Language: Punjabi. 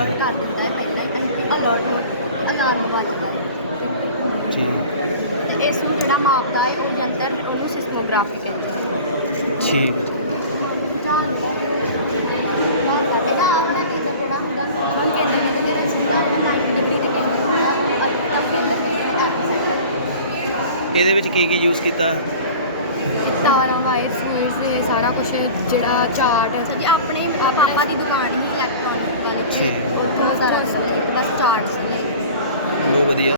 ਅਲਰਟ ਕਰ ਦਿੰਦਾ ਹੈ ਪਹਿਲਾਂ ਹੀ ਅਸੀਂ ਅਲਰਟ ਹੋ ਅਲਾਰਮ ਵੱਜਦਾ ਹੈ ਠੀਕ ਤੇ ਇਸ ਨੂੰ ਜਿਹੜਾ ਮਾਪਦਾ ਹੈ ਉਹਦੇ ਅੰਦਰ ਉਹਨੂੰ ਸਿਸਮੋਗ੍ਰਾਫੀ ਕਹਿੰਦੇ ਨੇ। ਠੀਕ ਇਹਦੇ ਵਿੱਚ ਕੀ ਯੂਜ਼ ਕੀਤਾ? ਤਾਰਾਂ ਵਾਇਰ ਸੂਈਜ਼ ਸਾਰਾ ਕੁਛ ਜਿਹੜਾ ਚਾਰਟ ਜੀ ਆਪਣੇ ਪਾਪਾ ਦੀ ਦੁਕਾਨ ਹੀ ਇਲੈਕਟ੍ਰੋਨਿਕ ਵਾਲੀ ਤੇ ਉੱਥੋਂ ਸਾਰਾ ਬਸ ਚਾਰਟ ਸੀ।